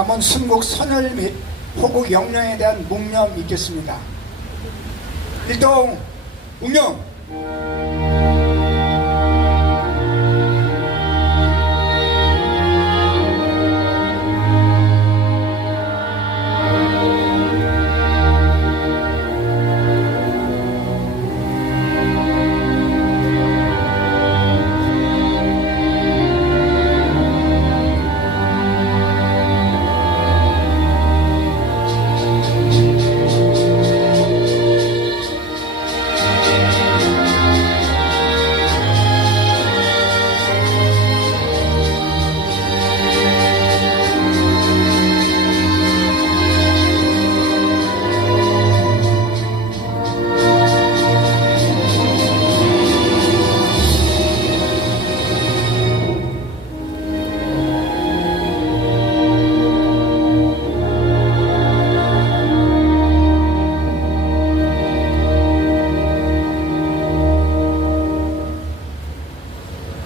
남은 순국 선열 및 호국 영령에 대한 묵념 있겠습니다. 일동 묵념.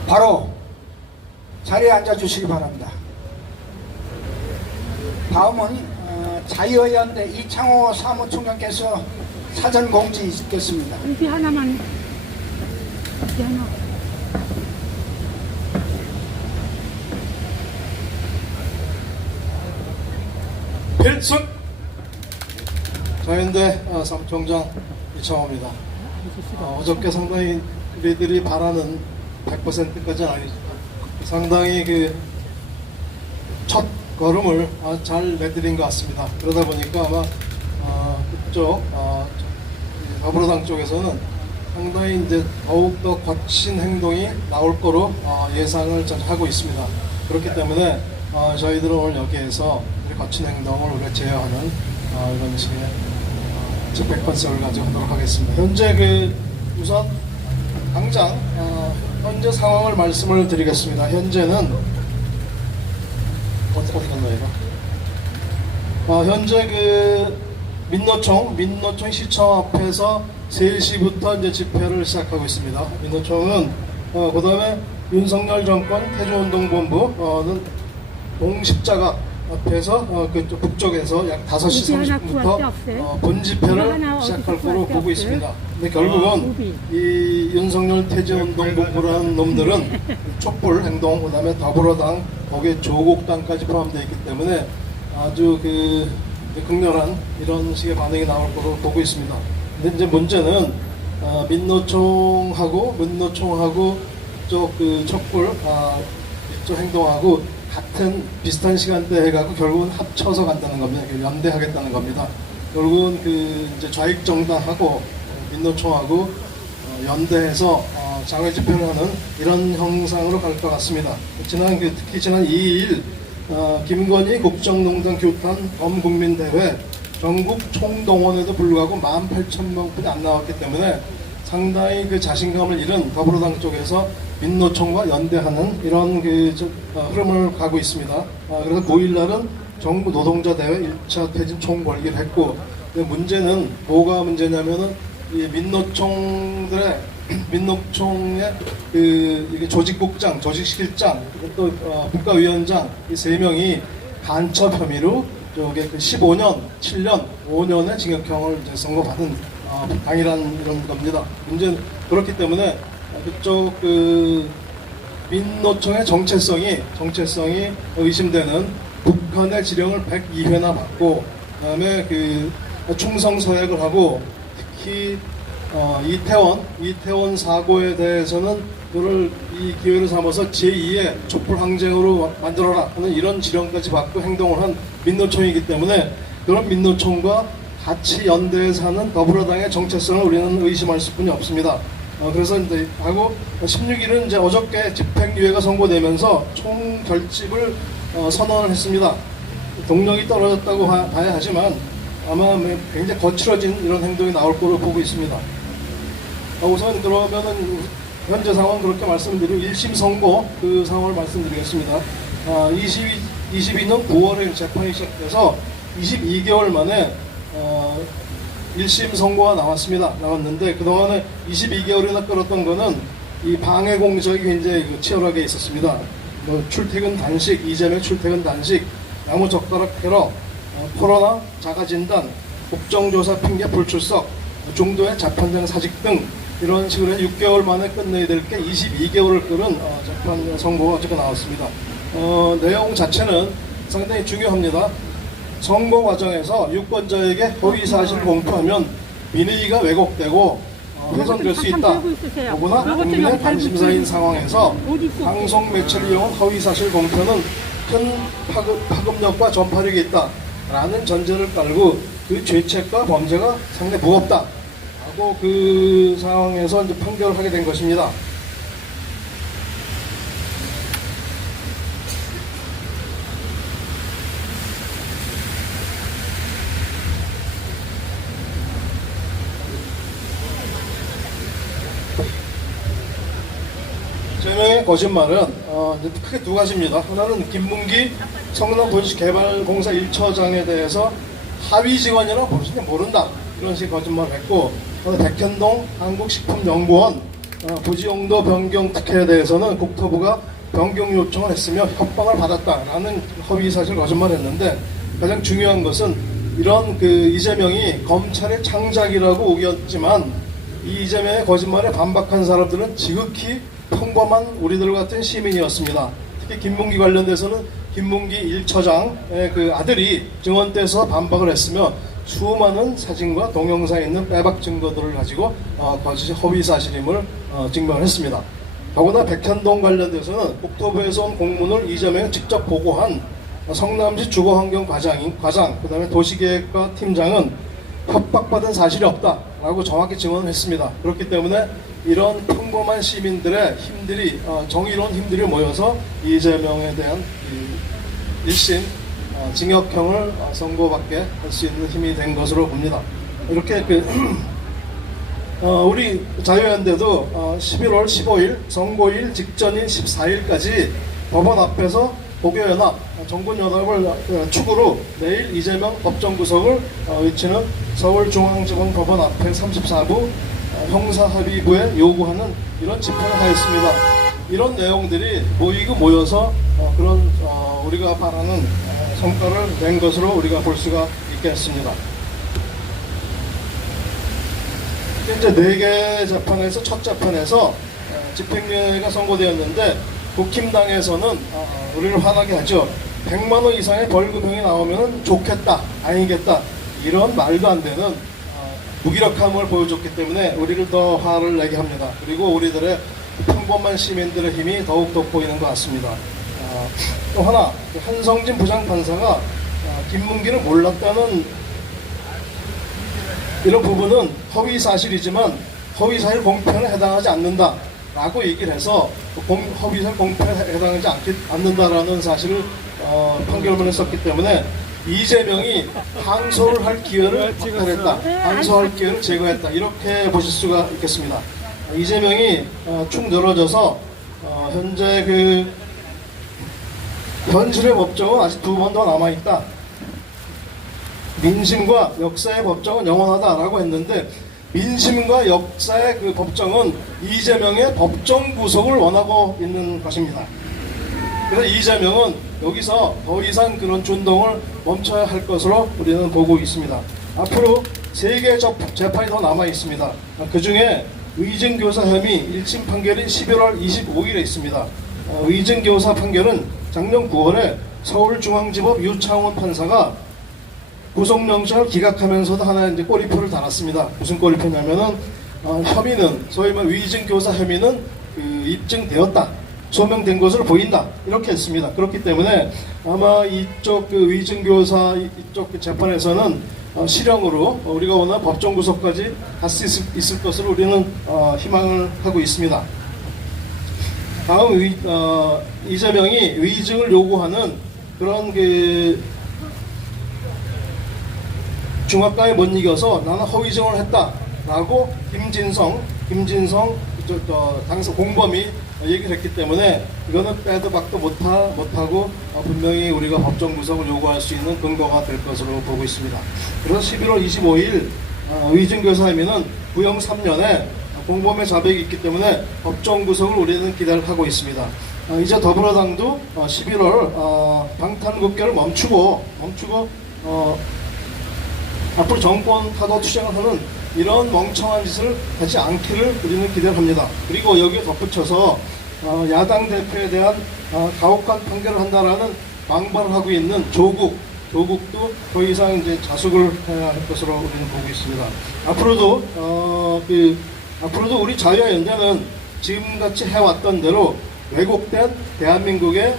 바로 자리에 앉아 주시기 바랍니다. 다음은 자유연대 이창호 사무총장께서 사전 공지 있겠습니다. 여기 하나만, 여기 하나. 필승! 자유연대 사무총장 이창호입니다. 어저께 상당히 우리들이 바라는 100%까지는 아니지만 상당히 그 첫 걸음을 잘 내드린 것 같습니다. 그러다 보니까 아마 그쪽 더불어당 쪽에서는 상당히 이제 더욱더 거친 행동이 나올 거로 예상을 하고 있습니다. 그렇기 때문에 저희들은 오늘 여기에서 거친 행동을 우리가 제어하는 이런 식의 집행 컨셉을 가지고 하도록 하겠습니다. 현재 우선 당장 현재 상황을 말씀을 드리겠습니다. 현재는 어디 갔나요? 현재 민노총 시청 앞에서 3시부터 이제 집회를 시작하고 있습니다. 민노총은 그 다음에 윤석열 정권 태조운동본부는 동십자가 앞에서 그쪽 북쪽에서 약 5시 30분부터 본집회를 시작할 거로 보고 있습니다. 근데 결국은 이 윤석열 태조운동본부라는 놈들은 촛불 행동, 그 다음에 더불어당, 거기에 조국당까지 포함되어 있기 때문에 아주 극렬한 이런 식의 반응이 나올 거로 보고 있습니다. 근데 이제 문제는 민노총하고 쪽 촛불 이쪽 행동하고 같은 비슷한 시간대에 해가지고 결국은 합쳐서 간다는 겁니다. 연대하겠다는 겁니다. 결국은 이제 좌익정당하고 민노총하고 연대해서 장외 집회를 하는 이런 형상으로 갈 것 같습니다. 특히 지난 2일 김건희 국정농단 규탄 범국민대회 전국 총동원에도 불구하고 18,000명뿐이 안 나왔기 때문에 상당히 자신감을 잃은 더불어당 쪽에서 민노총과 연대하는 이런 흐름을 가고 있습니다. 그래서 9일날은 정부 노동자 대회 1차 퇴진 총궐기를 했고, 문제는 뭐가 문제냐면은 이 민노총의 이게 조직국장, 조직실장, 또 국가위원장 이 3명이 간첩 혐의로 15년, 7년, 5년의 징역형을 이제 선고받은 당이라는 이런 겁니다. 문제는 그렇기 때문에 그쪽 민노총의 정체성이 의심되는 북한의 지령을 102회나 받고, 그다음에 충성 서약을 하고, 특히 이태원 사고에 대해서는 그를 이 기회를 삼아서 제2의 촛불 항쟁으로 만들어라 하는 이런 지령까지 받고 행동을 한 민노총이기 때문에 그런 민노총과 같이 연대해서 하는 더불어당의 정체성을 우리는 의심할 수뿐이 없습니다. 그래서 이제 16일은 이제 어저께 집행유예가 선고되면서 총결집을 선언을 했습니다. 동력이 떨어졌다고 봐야 하지만 아마 굉장히 거칠어진 이런 행동이 나올 거로 보고 있습니다. 우선 그러면은 현재 상황 그렇게 말씀드리고 1심 선고 상황을 말씀드리겠습니다. 22년 9월에 재판이 시작돼서 22개월 만에 1심 선고가 나왔는데 그동안에 22개월이나 끌었던 거는 이 방해 공작이 굉장히 치열하게 있었습니다. 출퇴근 단식, 이재명 출퇴근 단식, 나무젓가락 테러, 코로나 자가진단, 국정조사 핑계 불출석, 중도의 재판장 사직 등 이런 식으로 6개월 만에 끝내야 될 게 22개월을 끌은 재판 선고가 어저께 나왔습니다. 내용 자체는 상당히 중요합니다. 선고 과정에서 유권자에게 허위 사실을 공표하면 민의가 왜곡되고 훼손될 수 있다. 더구나 국민의 관심사인 상황에서 방송 매체를 이용한 허위 사실 공표는 큰 파급력과 전파력이 있다. 라는 전제를 깔고 그 죄책과 범죄가 상당히 무겁다. 라고 그 상황에서 이제 판결을 하게 된 것입니다. 세 명의 거짓말은 이제 크게 두 가지입니다. 하나는 김문기 성남도시개발공사 1처장에 대해서 하위 직원이라고 볼수있게 모른다. 이런 식의 거짓말을 했고, 백현동 한국식품연구원 부지용도 변경 특혜에 대해서는 국토부가 변경 요청을 했으며 협박을 받았다라는 허위 사실 거짓말을 했는데, 가장 중요한 것은 이런 이재명이 검찰의 창작이라고 우겼지만 이 이재명의 거짓말에 반박한 사람들은 지극히 평범한 우리들 같은 시민이었습니다. 특히 김문기 관련돼서는 김문기 1처장의 아들이 증언대에서 반박을 했으며 수많은 사진과 동영상에 있는 빼박 증거들을 가지고 거짓 허위 사실임을 증명을 했습니다. 더구나 백현동 관련돼서는 국토부에서 온 공문을 이재명이 직접 보고한 성남시 주거환경 과장, 그 다음에 도시계획과 팀장은 협박받은 사실이 없다라고 정확히 증언을 했습니다. 그렇기 때문에 이런 평범한 시민들의 힘들이 정의로운 힘들이 모여서 이재명에 대한 1심 징역형을 선고받게 할 수 있는 힘이 된 것으로 봅니다. 이렇게 우리 자유연대도 11월 15일 선고일 직전인 14일까지 법원 앞에서 독여연합, 정군연합을 축으로 내일 이재명 법정구속을 외치는 서울중앙지방법원 앞에 34부 형사합의부에 요구하는 이런 집회를 하였습니다. 이런 내용들이 모여서 그런 우리가 바라는 성과를 낸 것으로 우리가 볼 수가 있겠습니다. 현재 4개 재판에서 첫 재판에서 집행유예가 선고되었는데 국힘당에서는 우리를 화나게 하죠. 100만 원 이상의 벌금형이 나오면 좋겠다, 아니겠다, 이런 말도 안 되는 무기력함을 보여줬기 때문에 우리를 더 화를 내게 합니다. 그리고 우리들의 평범한 시민들의 힘이 더욱 돋보이는 것 같습니다. 또 하나, 한성진 부장판사가 김문기를 몰랐다는 이런 부분은 허위 사실이지만 허위 사실 공표에 해당하지 않는다 라고 얘기를 해서 허위 사실 공표에 해당하지 않는다라는 사실을 판결문에 썼기 때문에 이재명이 항소를 할 기회를 박탈했다, 항소할 기회를 제거했다, 이렇게 보실 수가 있겠습니다. 이재명이 축 늘어져서 현재 현실의 법정은 아직 2번 더 남아있다. 민심과 역사의 법정은 영원하다라고 했는데, 민심과 역사의 법정은 이재명의 법정 구속을 원하고 있는 것입니다. 그래서 이재명은 여기서 더 이상 그런 준동을 멈춰야 할 것으로 우리는 보고 있습니다. 앞으로 3개의 재판이 더 남아 있습니다. 그 중에 위증교사 혐의 1심 판결이 11월 25일에 있습니다. 위증교사 판결은 작년 9월에 서울중앙지법 유창훈 판사가 구속영장을 기각하면서도 하나 이제 꼬리표를 달았습니다. 무슨 꼬리표냐면은 혐의는 소위 말 위증교사 혐의는 입증되었다, 소명된 것으로 보인다, 이렇게 했습니다. 그렇기 때문에 아마 이쪽 위증교사 이쪽 재판에서는 실형으로 우리가 원하는 법정 구속까지 갈 수 있을 것으로 우리는 희망을 하고 있습니다. 다음 이재명이 위증을 요구하는 그런 중압감에 못 이겨서 나는 허위증을 했다라고 김진성 당시 공범이 얘기를 했기 때문에 이거는 빼도 박도 못하고 분명히 우리가 법정 구속을 요구할 수 있는 근거가 될 것으로 보고 있습니다. 그래서 11월 25일 위증교사 혐의는 구형 3년에 공범의 자백이 있기 때문에 법정 구속을 우리는 기대를 하고 있습니다. 이제 더불어당도 11월 방탄국회를 멈추고 앞으로 정권 타도 투쟁을 하는 이런 멍청한 짓을 하지 않기를 우리는 기대를 합니다. 그리고 여기에 덧붙여서 야당 대표에 대한 가혹한 판결을 한다라는 망발을 하고 있는 조국도 더 이상 이제 자숙을 해야 할 것으로 우리는 보고 있습니다. 앞으로도 우리 자유연대는 지금같이 해왔던 대로 왜곡된 대한민국의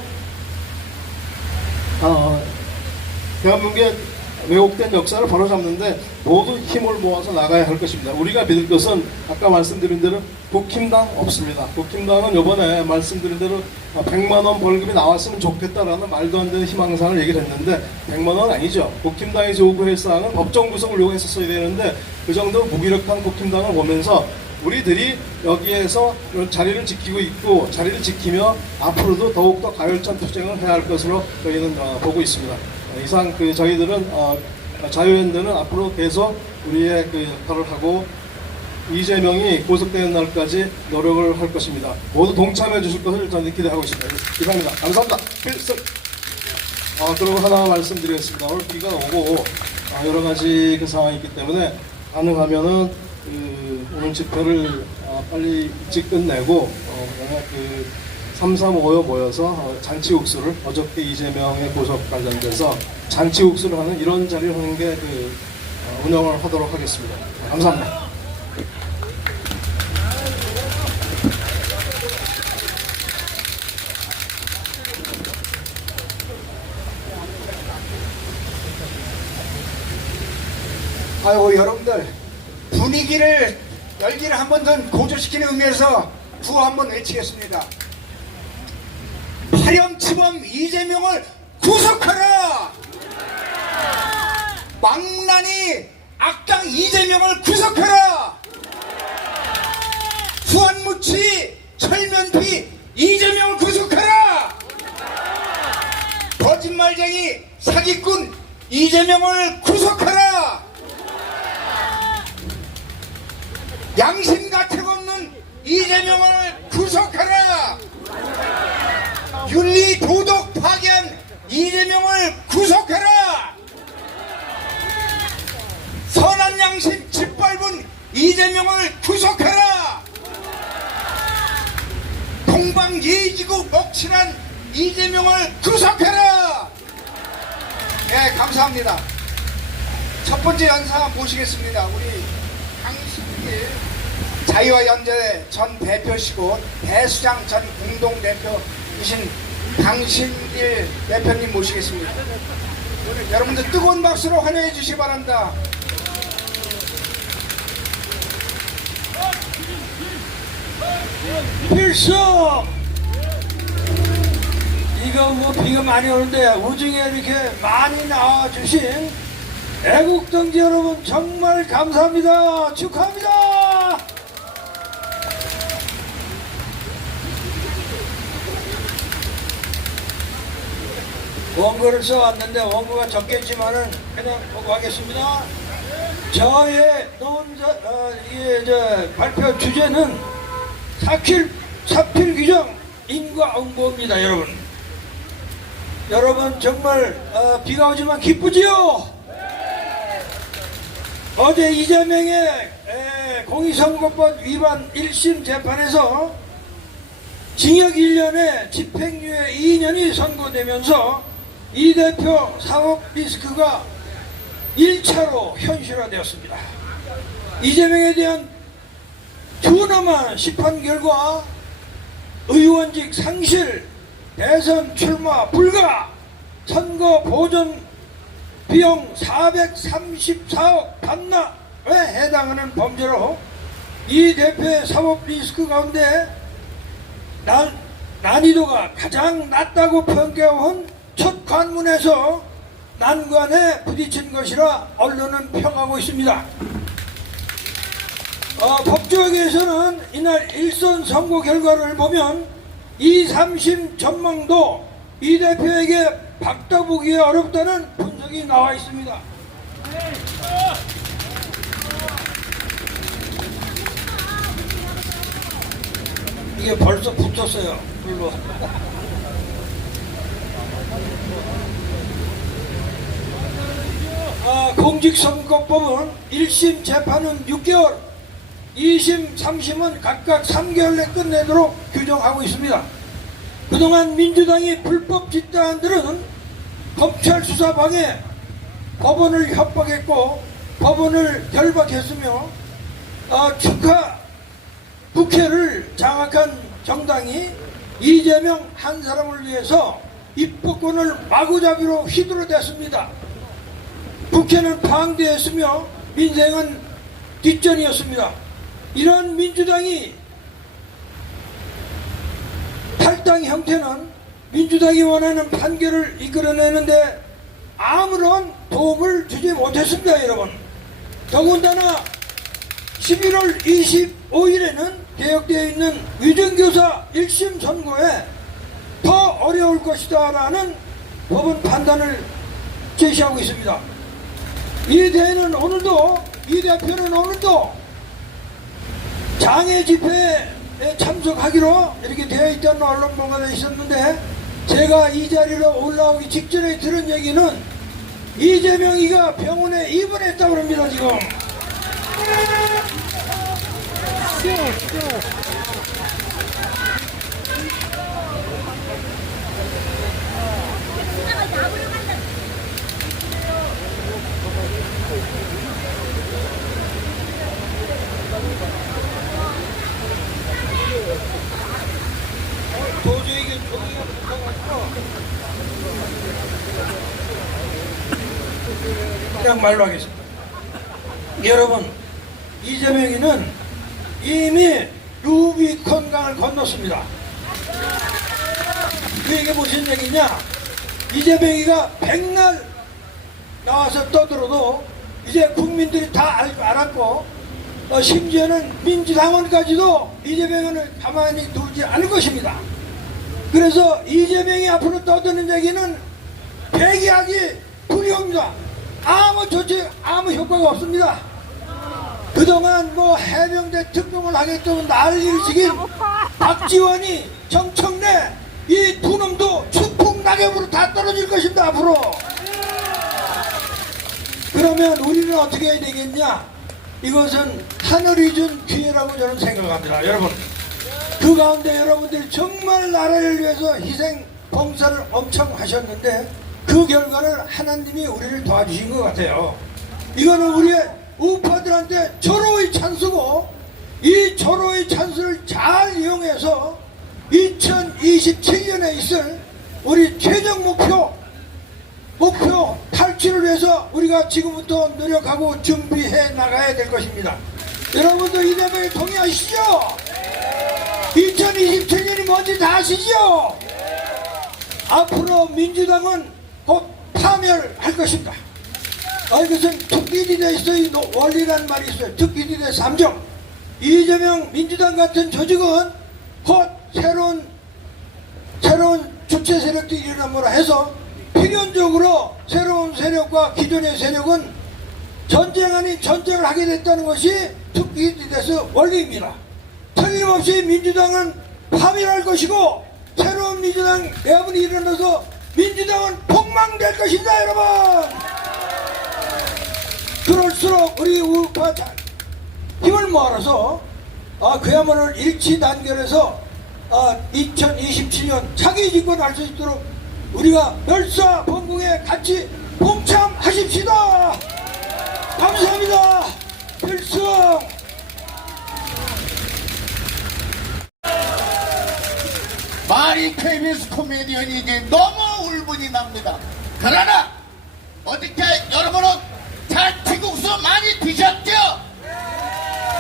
왜곡된 역사를 바로잡는데 모두 힘을 모아서 나가야 할 것입니다. 우리가 믿을 것은 아까 말씀드린 대로 국힘당 없습니다. 국힘당은 이번에 말씀드린 대로 100만 원 벌금이 나왔으면 좋겠다라는 말도 안 되는 희망사항을 얘기를 했는데 100만 원 아니죠. 국힘당이 요구할 사항은 법정 구속을 요구했었어야 되는데 그 정도 무기력한 국힘당을 보면서 우리들이 여기에서 자리를 지키고 있고 자리를 지키며 앞으로도 더욱더 가열찬 투쟁을 해야 할 것으로 저희는 보고 있습니다. 이상 저희들은 자유연대는 앞으로 계속 우리의 역할을 하고 이재명이 구속되는 날까지 노력을 할 것입니다. 모두 동참해 주실 것을 저는 기대하고 있습니다. 이상입니다. 감사합니다. 필승. 그리고 하나 말씀드리겠습니다. 오늘 비가 오고 여러 가지 상황이 있기 때문에 가능하면은 오늘 집회를 빨리 일찍 끝내고 335여 모여서 잔치국수를 어저께 이재명의 구속 관련돼서 잔치국수를 하는 이런 자리를 하는 게 운영을 하도록 하겠습니다. 감사합니다. 아이고 여러분들 열기를 한 번 더 고조시키는 의미에서 구호 한번 외치겠습니다. 파렴치범 이재명을 구속하라! 망나니 악당 이재명을 구속하라! 후한무치 철면피 이재명을 구속하라! 거짓말쟁이 사기꾼 이재명을 구속하라! 양심 가책 없는 이재명을 구속하라! 윤리 도덕 파괴한 이재명을 구속하라! 선한 양심 짓밟은 이재명을 구속하라! 동방 예지국 먹칠한 이재명을 구속하라! 네, 감사합니다. 첫 번째 연사 모시겠습니다. 우리 강신길 자유와 연대 전 대표시고 대수장 전 공동대표이신 강신길 대표님 모시겠습니다. 여러분들 뜨거운 박수로 환영해 주시기 바랍니다. 필수! 이거 비가 많이 오는데 우중에 이렇게 많이 나와주신 애국동지 여러분 정말 감사합니다. 축하합니다. 원고를 써왔는데 원고가 적겠지만은 그냥 보고 하겠습니다. 저의 발표 주제는 사필 규정 인과응보입니다. 여러분 정말 비가 오지만 기쁘지요? 어제 이재명의 공익선거법 위반 1심 재판에서 징역 1년에 집행유예 2년이 선고되면서 이 대표 사법 리스크가 1차로 현실화되었습니다. 이재명에 대한 준엄한 심판 결과 의원직 상실, 대선 출마 불가, 선거 보전 비용 434억 반납에 해당하는 범죄로 이 대표의 사법 리스크 가운데 난이도가 가장 낮다고 평가한 첫 관문에서 난관에 부딪힌 것이라 언론은 평하고 있습니다. 법조계에서는 이날 일선 선고 결과를 보면 2, 3심 전망도 이 대표에게 바꿔보기 어렵다는 분석이 나와 있습니다. 이게 벌써 붙었어요. 불로. 공직선거법은 1심 재판은 6개월, 2심, 3심은 각각 3개월 내 끝내도록 규정하고 있습니다. 그동안 민주당이 불법 집단들은 검찰 수사 방해, 법원을 협박했고 법원을 결박했으며 축하 국회를 장악한 정당이 이재명 한 사람을 위해서 입법권을 마구잡이로 휘두르댔습니다. 국회는 방대했으며 민생은 뒷전이었습니다. 이런 민주당이 탈당 형태는 민주당이 원하는 판결을 이끌어내는데 아무런 도움을 주지 못했습니다, 여러분. 더군다나 11월 25일에는 개혁되어 있는 위정교사 1심 선고에 더 어려울 것이다 라는 법원 판단을 제시하고 있습니다. 이 대표는 오늘도 장애 집회에 참석하기로 이렇게 되어 있다는 언론 보도가 있었는데, 제가 이 자리로 올라오기 직전에 들은 얘기는 이재명이가 병원에 입원했다고 합니다. 지금 도저히 이게 종이가 붙어가지고 그냥 말로 하겠습니다. 여러분, 이재명이는 이미 루비콘강을 건넜습니다. 이게 무슨 얘기냐? 이재명이가 백날 나와서 떠들어도 이제 국민들이 다 알았고, 심지어는 민주당원까지도 이재명을 가만히 두지 않을 것입니다. 그래서 이재명이 앞으로 떠드는 얘기는 폐기하기 두려웁니다. 아무 조치, 아무 효과가 없습니다. 그동안 해병대 특공을 하겠다고 난리를 치긴 박지원이, 정청래, 이 두 놈도 추풍 낙엽으로 다 떨어질 것입니다, 앞으로. 그러면 우리는 어떻게 해야 되겠냐? 이것은 하늘이 준 기회라고 저는 생각합니다. 여러분, 그 가운데 여러분들이 정말 나라를 위해서 희생 봉사를 엄청 하셨는데 그 결과를 하나님이 우리를 도와주신 것 같아요. 이거는 우리의 우파들한테 절호의 찬스고, 이 절호의 찬스를 잘 이용해서 2027년에 있을 우리 최종 목표 탈취를 위해서 우리가 지금부터 노력하고 준비해 나가야 될 것입니다. 여러분들 이 대목에 동의하시죠? 2027년이 뭔지 다 아시죠? 앞으로 민주당은 곧 파멸할 것입니다. 이것은 특기지대에서의 원리라는 말이 있어요. 특기지대 3정. 이재명 민주당 같은 조직은 곧 새로운 주체 세력들이 일어나므로 해서 필연적으로 새로운 세력과 기존의 세력은 전쟁 아닌 전쟁을 하게 됐다는 것이 특기지대에서 원리입니다. 틀림없이 민주당은 파멸할 것이고 새로운 민주당 내분이 일어나서 민주당은 폭망될 것입니다, 여러분. 그럴수록 우리 우파 힘을 모아서 그야말로 일치단결해서 2027년 차기 집권할 수 있도록 우리가 멸사범궁에 같이 동참하십시다. 감사합니다. 필승. 말이 KBS 코미디언이 이제 너무 울분이 납니다. 그러나 어저께 여러분은 잔치국수 많이 드셨죠?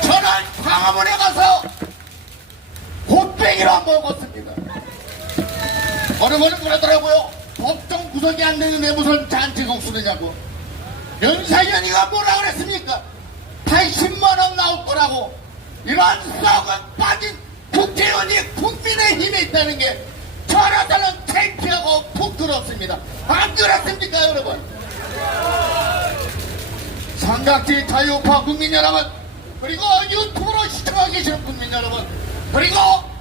저는 광화문에 가서 곱빼기로 먹었습니다. 어느 분은 그러더라고요. 법정 구성이 안 되는데 무슨 잔치국수느냐고. 윤석열이가 뭐라 그랬습니까? 80만원 나올 거라고. 이런 썩은 빠진 국회의원이 국민의힘에 있다는 게 저로서는 창피하고 부끄럽습니다. 안 그렇습니까, 여러분? 삼각지 자유파 국민 여러분, 그리고 유튜브로 시청하고 계시는 국민 여러분, 그리고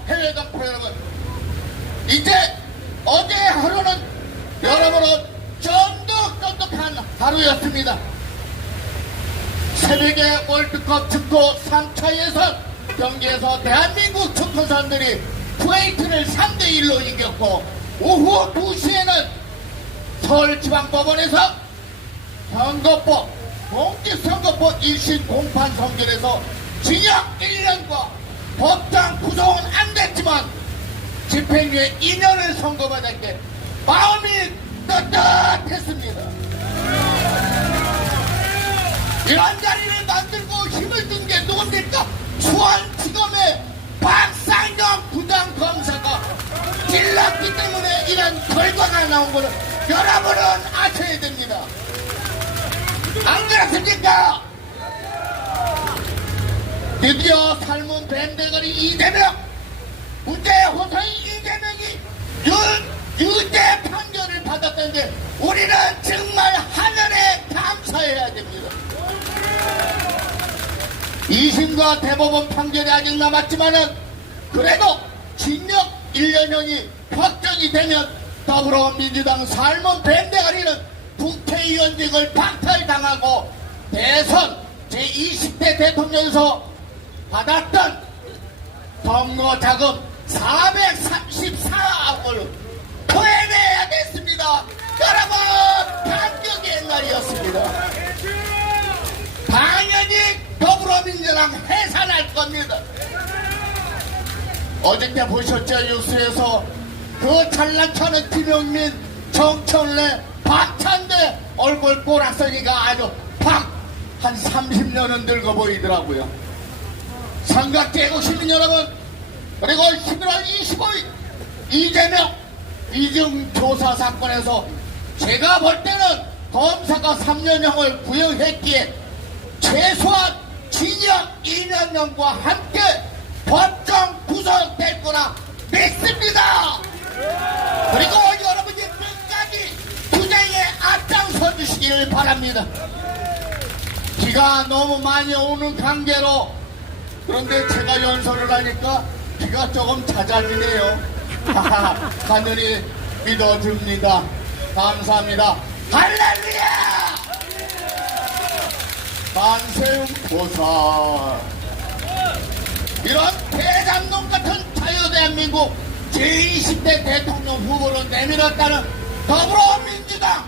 해외 동포 여러분, 이제 어제 하루는 여러모로 쫀득쫀득한 하루였습니다. 새벽에 월드컵 축구 3차 예선 경기에서 대한민국 축구선들이 쿠웨이트를 3대1로 이겼고, 오후 2시에는 서울지방법원에서 선거법, 공직선거법 1심 공판 선결에서 징역 1년과 법정 구속은 안 됐지만 집행유예 2년을 선고받았기에 마음이 떳떳했습니다. 이런 자리를 만들고 힘을 준 게 누굽니까? 수원지검의 박상영 부장검사가 찔렀기 때문에 이런 결과가 나온 것을 여러분은 아셔야 됩니다. 안 그렇습니까? 드디어 삶은 밴드거리 이재명, 문제의 호소인 이재명이 유죄 판결을 받았는데 우리는 정말 하늘에 감사해야 됩니다. 2심과 대법원 판결이 아직 남았지만은 그래도 징역 1년형이 확정이 되면 더불어민주당 삶은 밴드거리는 국회의원직을 박탈당하고 대선 제20대 대통령에서 받았던 선거 자금 434억을 토해내야 됐습니다. 여러분, 감격의 날이었습니다. 당연히 더불어민주당 해산할 겁니다. 어저께 보셨죠? 뉴스에서 그 잘난척하는 김용민, 정청래, 박찬대 얼굴 꼬락서니가 아주 한 30년은 늙어 보이더라고요. 삼각대구 시민 여러분, 그리고 11월 25일 이재명 이중조사 사건에서 제가 볼 때는 검사가 3년형을 구형했기에 최소한 징역 2년형과 함께 법정 구속될 거라 믿습니다. 그리고 여러분이 끝까지 투쟁에 앞장서 주시길 바랍니다. 비가 너무 많이 오는 관계로, 그런데 제가 연설을 하니까 비가 조금 잦아지네요. 하늘이 믿어줍니다. 감사합니다. 할렐루야! 만세음보살. 이런 대장동 같은 자유대한민국 제20대 대통령 후보로 내밀었다는 더불어민주당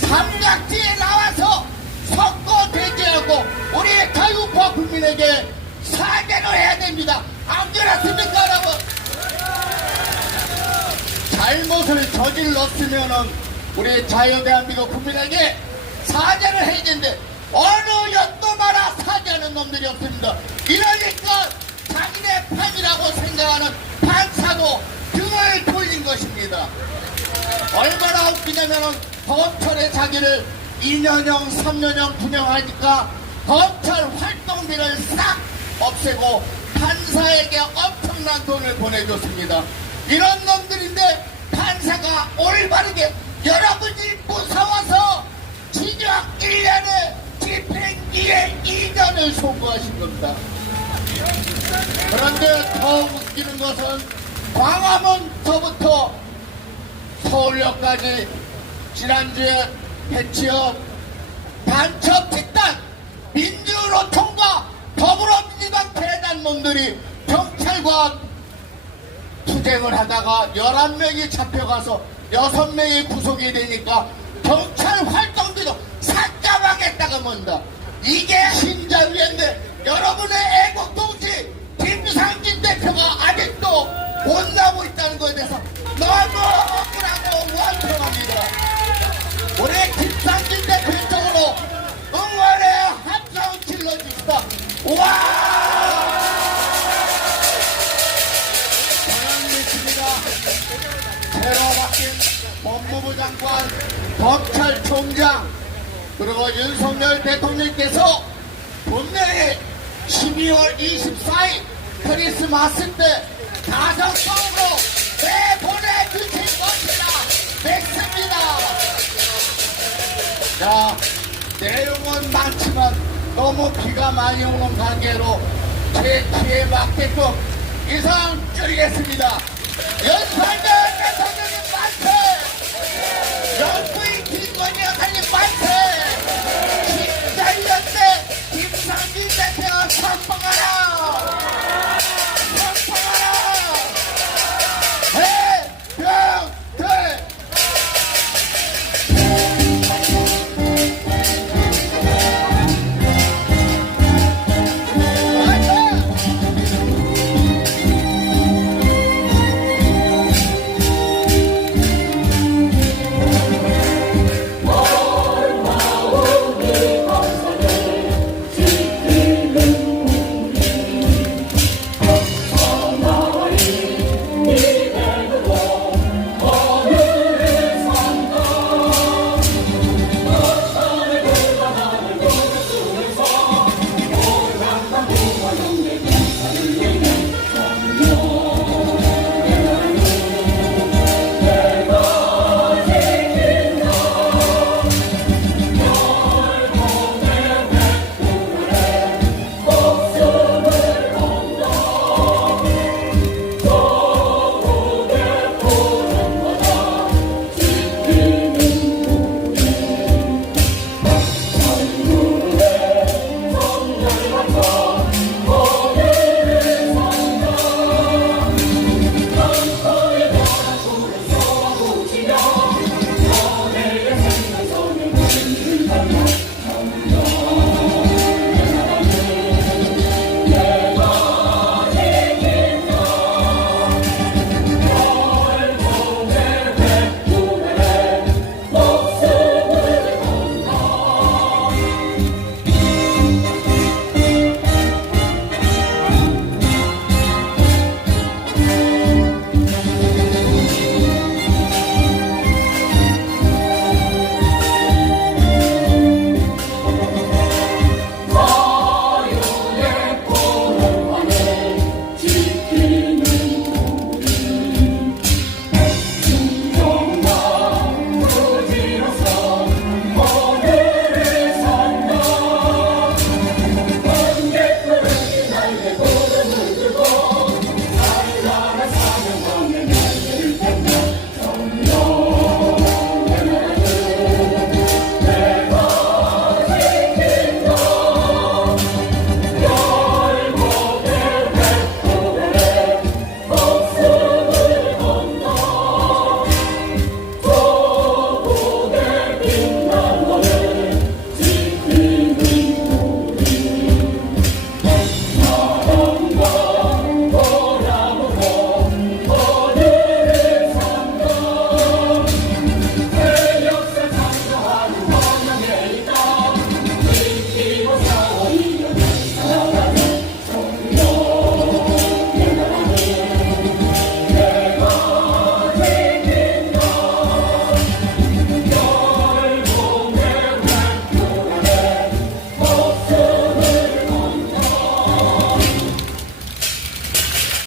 삼각지에 나와서 석고 대지하고 우리 자유파 국민에게 사죄를 해야 됩니다. 안 그렇습니까, 여러분? 잘못을 저질렀으면은 우리 자유대한민국 국민에게 사죄를 해야 되는데 어느 연도마다 사죄하는 놈들이 없습니다. 이러니까 자기네 편이라고 생각하는 판사도 등을 돌린 것입니다. 얼마나 웃기냐면은 검찰의 자기를 2년형, 3년형 구형하니까 검찰 활동비를 싹 없애고 판사에게 엄청난 돈을 보내줬습니다. 이런 놈들인데 판사가 올바르게 여러분이 무서워서 징역 1년에 집행기에 2년을 선고하신 겁니다. 그런데 더 웃기는 것은 광화문서부터 서울역까지 지난주에 해치업, 간첩 집단, 민주노총과 더불어민주당 대단놈들이 경찰과 투쟁을 하다가 11명이 잡혀가서 6명이 구속이 되니까 경찰 활동비도 삭감하겠다고 합니다. 이게 신자유인데 여러분의 애국동지 김상진 대표가 아직도 못 나오고 있다는 것에 대해서 너무 억울하고 원통합니다. 우리 김상진 대표 쪽으로 응원의 함성 질러주시다. 와! 저는 믿습니다. 새로 바뀐 법무부 장관, 검찰총장, 그리고 윤석열 대통령께서 분명히 12월 24일 크리스마스 때 가정성으로 내보내주실 것이다 믿습니다. 자, 내용은 많지만 너무 비가 많이 오는 관계로 제 키에 맞게끔 이상 줄이겠습니다. 연상대 대통령님 만세!